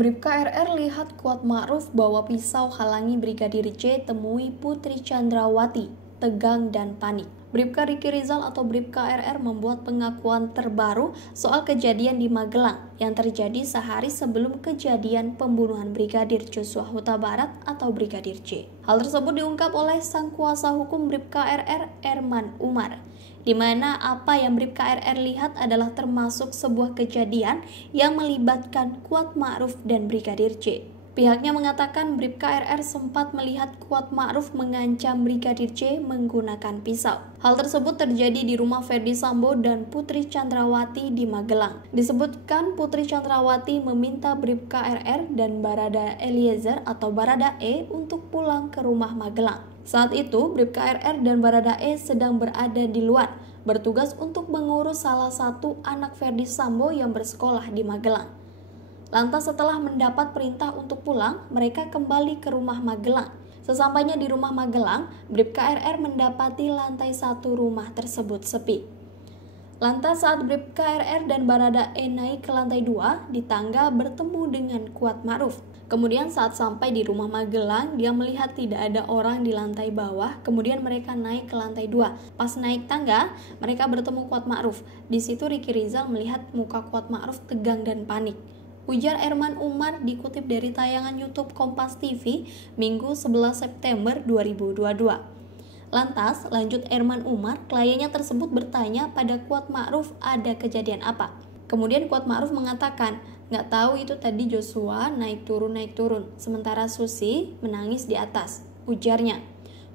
Bribka RR lihat Kuat Ma'ruf bawa pisau halangi Brigadir J temui Putri Chandrawati, tegang dan panik. Bribka Riki Rizal atau Bribka RR membuat pengakuan terbaru soal kejadian di Magelang yang terjadi sehari sebelum kejadian pembunuhan Brigadir Joshua Huta Barat atau Brigadir J. Hal tersebut diungkap oleh sang kuasa hukum Bribka RR, Erman Umar, di mana apa yang Bribka RR lihat adalah termasuk sebuah kejadian yang melibatkan Kuat Ma'ruf dan Brigadir J. Pihaknya mengatakan Bribka RR sempat melihat Kuat Ma'ruf mengancam Brigadir J menggunakan pisau. Hal tersebut terjadi di rumah Ferdy Sambo dan Putri Chandrawati di Magelang. Disebutkan Putri Chandrawati meminta Bribka RR dan Barada Eliezer atau Barada E untuk pulang ke rumah Magelang. Saat itu, Bribka RR dan Barada E sedang berada di luar, bertugas untuk mengurus salah satu anak Ferdy Sambo yang bersekolah di Magelang. Lantas setelah mendapat perintah untuk pulang, mereka kembali ke rumah Magelang. Sesampainya di rumah Magelang, Bribka RR mendapati lantai 1 rumah tersebut sepi. Lantas saat Bribka RR dan Barada E naik ke lantai 2, di tangga bertemu dengan Kuat Ma'ruf. Kemudian saat sampai di rumah Magelang, dia melihat tidak ada orang di lantai bawah, kemudian mereka naik ke lantai 2. Pas naik tangga, mereka bertemu Kuat Ma'ruf. Di situ Riki Rizal melihat muka Kuat Ma'ruf tegang dan panik. Ujar Erman Umar dikutip dari tayangan YouTube Kompas TV Minggu 11 September 2022. Lantas, lanjut Erman Umar, kliennya tersebut bertanya pada Kuat Ma'ruf ada kejadian apa. Kemudian Kuat Ma'ruf mengatakan, nggak tahu itu tadi Joshua naik turun, sementara Susi menangis di atas, ujarnya.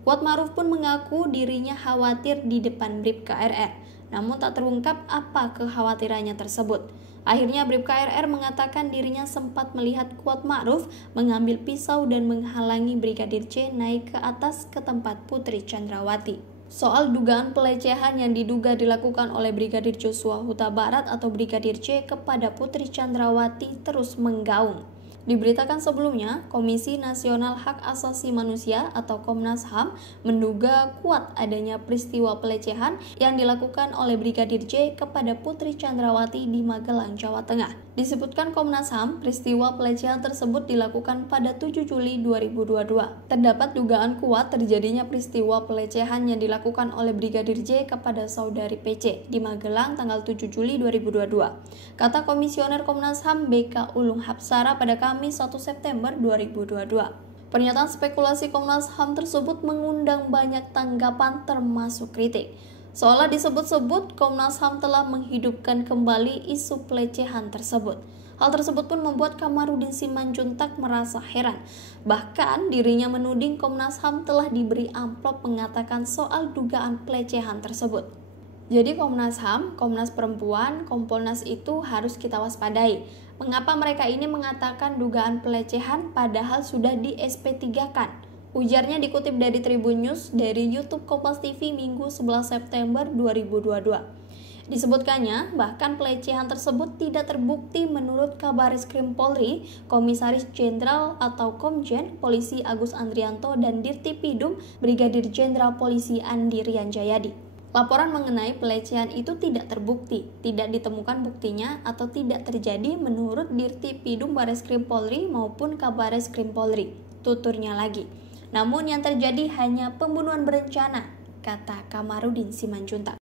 Kuat Ma'ruf pun mengaku dirinya khawatir di depan Bribka RR, namun tak terungkap apa kekhawatirannya tersebut. Akhirnya Bribka RR mengatakan dirinya sempat melihat Kuat Ma'ruf mengambil pisau dan menghalangi Brigadir J naik ke atas ke tempat Putri Chandrawati. Soal dugaan pelecehan yang diduga dilakukan oleh Brigadir Joshua Huta Barat atau Brigadir J kepada Putri Chandrawati terus menggaung. Diberitakan sebelumnya, Komisi Nasional Hak Asasi Manusia atau Komnas HAM menduga kuat adanya peristiwa pelecehan yang dilakukan oleh Brigadir J kepada Putri Chandrawati di Magelang, Jawa Tengah. Disebutkan Komnas HAM, peristiwa pelecehan tersebut dilakukan pada 7 Juli 2022. Terdapat dugaan kuat terjadinya peristiwa pelecehan yang dilakukan oleh Brigadir J kepada saudari PC di Magelang tanggal 7 Juli 2022. Kata Komisioner Komnas HAM BK Ulung Hapsara pada Kamis 1 September 2022. Pernyataan spekulasi Komnas HAM tersebut mengundang banyak tanggapan termasuk kritik. Seolah disebut-sebut Komnas HAM telah menghidupkan kembali isu pelecehan tersebut. Hal tersebut pun membuat Kamarudin Simanjuntak merasa heran. Bahkan dirinya menuding Komnas HAM telah diberi amplop mengatakan soal dugaan pelecehan tersebut. Jadi Komnas HAM, Komnas Perempuan, Kompolnas itu harus kita waspadai. Mengapa mereka ini mengatakan dugaan pelecehan padahal sudah di SP3-kan? Ujarnya dikutip dari Tribun News dari YouTube Kompas TV Minggu 11 September 2022. Disebutkannya, bahkan pelecehan tersebut tidak terbukti menurut Kabaris Krim Polri, Komisaris Jenderal atau Komjen Polisi Agus Andrianto dan Dirtipidum Brigadir Jenderal Polisi Andi Rian Jayadi. Laporan mengenai pelecehan itu tidak terbukti, tidak ditemukan buktinya atau tidak terjadi menurut Dirtipidum Bareskrim Polri maupun Kabareskrim Polri, tuturnya lagi. Namun yang terjadi hanya pembunuhan berencana, kata Kamarudin Simanjuntak.